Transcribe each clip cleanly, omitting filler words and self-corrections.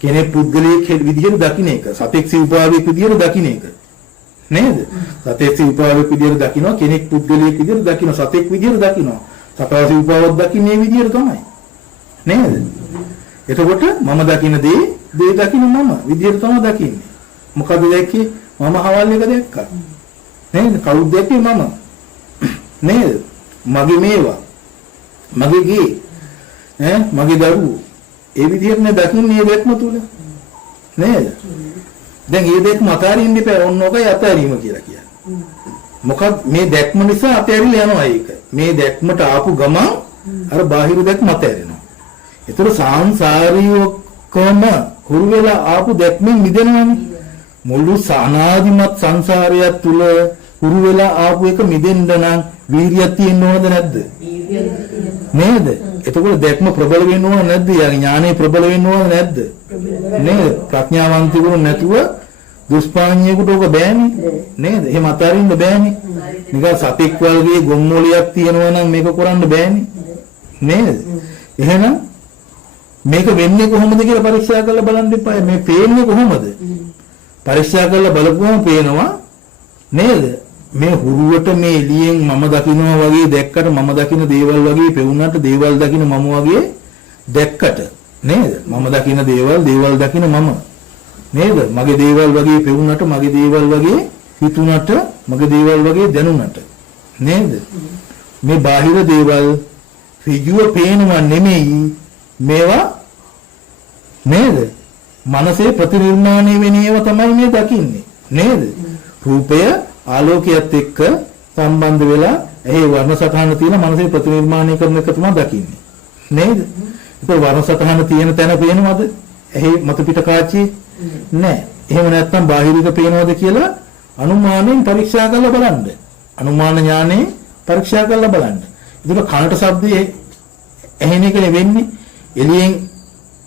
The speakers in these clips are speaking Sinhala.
කෙනෙක් පුද්ගලයෙක් විදිහට දකින්න එක. සතෙක් සිව්පාවෙක් විදිහට දකින්න එක. නේද? සතෙක් සිව්පාවෙක් විදිහට දකින්නවා කෙනෙක් පුද්ගලයෙක් විදිහට දකින්න සතෙක් විදිහට දකින්නවා. සතා සිව්පාවක් දකින්නේ මේ විදිහට තමයි. නේද? එතකොට මම දකින්න දේ දකින්න මම විදිහට තමයි දකින්නේ. මොකද දැක්කේ? මම හවල් එක දැක්කා. නේද? කවුද දැක්කේ? මම. නේද? මගේ මේවා. මගේ ගේ. මගේ දරුවෝ. ඒ විදිහට නේ දකින්නේ දැක්ම තුල. නේද? දැන් මේ දැක්ම අතාරින්න ඉපෑ ඔන්න ඔකයි අතාරීම කියලා කියන්නේ. මොකද මේ දැක්ම නිසා අතෑරිලා යනවා ඒක. මේ දැක්මට ආපු ගමන් අර බාහිර දැක්ම අතෑරෙනවා. ඒතර සංසාරියකම හුරු වෙලා ආපු දැක්මෙන් මිදෙනවනේ. මුළු අනාදිමත් සංසාරය තුල හුරු වෙලා ආපු එක මිදෙන්න නම් වීර්යයක් තියෙන්න ඕනද නැද්ද? නේද? එතකොට දැක්ම ප්‍රබල වෙන්න ඕන නැද්ද? ඥානෙ ප්‍රබල වෙන්න ඕන නැද්ද? නේද? ප්‍රඥාවන්තයෙකුට නැතුව දුෂ්පාඤ්ඤයෙකුට ඕක බෑනේ. නේද? එහෙම අතාරින්න බෑනේ. නිකන් සතෙක් වගේ ගොම්මොලියක් තියෙනවා නම් මේක කරන්න බෑනේ. නේද? එහෙනම් මේක වෙන්නේ කොහොමද කියලා පරීක්ෂා කරලා බලන්න එපා. මේ පේන්නේ කොහොමද? පරීක්ෂා කරලා බලපුවම පේනවා නේද? මේ හුරුවට මේ එළියෙන් මම දකින්නවා වගේ දැක්කට මම දකින්න දේවල් වගේ පෙවුනට දේවල් දකින්න මම වගේ දැක්කට නේද? මම දකින්න දේවල් දකින්න මම නේද? මගේ දේවල් වගේ පෙවුනට මගේ දේවල් වගේ හිතුනට මගේ දේවල් වගේ දැනුනට නේද? මේ බාහිර දේවල් ඍජුව පේනවා නෙමෙයි මේවා නේද? මනසේ ප්‍රතිනිර්මාණය වෙන ඒවා තමයි මේ දකින්නේ නේද? රූපය ආලෝකයත් එක්ක සම්බන්ධ වෙලා එහි වර්ණ සටහන තියෙන මනසේ ප්‍රතිනිර්මාණය කරන එක තමයි දකින්නේ නේද? ඒක වර්ණ සටහන තියෙන තැන පේනවද? එහි මත පිට කාචි නෑ. එහෙම නැත්නම් බාහිරික පේනවද කියලා අනුමානයෙන් පරීක්ෂා කරලා බලන්න. අනුමාන ඥානේ පරීක්ෂා කරලා බලන්න. ඒක කනට ශබ්දයේ ඇහෙන එක වෙන්නේ එළියෙන්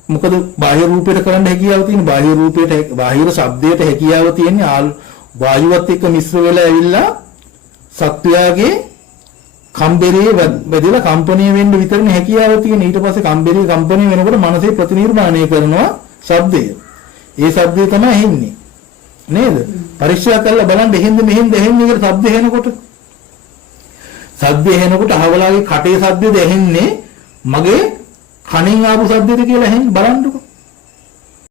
මොකද බාහිර රූපයට කරන්න හැකියාව තියෙන බාහිර රූපයට බාහිර ශබ්දයට හැකියාව තියෙන්නේ වායුවත් එක්ක මිශ්‍ර වෙලා ඇවිල්ලා සත්වයාගේ කම්බරේ බෙදලා කම්පණය වෙන්න විතරනේ හැකියාව තියෙන. ඊට පස්සේ කම්බරේ කම්පණය වෙනකොට මනසේ ප්‍රතිනිර්මාණය කරනවා ශබ්දය. ඒ ශබ්දය තමයි ඇහෙන්නේ නේද? පරීක්ෂා කරලා බලන්න එහෙන්ද මෙහෙන්ද ඇහෙන්නේ කියලා ශබ්ද ඇහෙනකොට අහවලාගේ කටේ ශබ්දෙද ඇහෙන්නේ මගේ කණෙන් ආපු ශබ්දෙද කියලා බලන්නකො.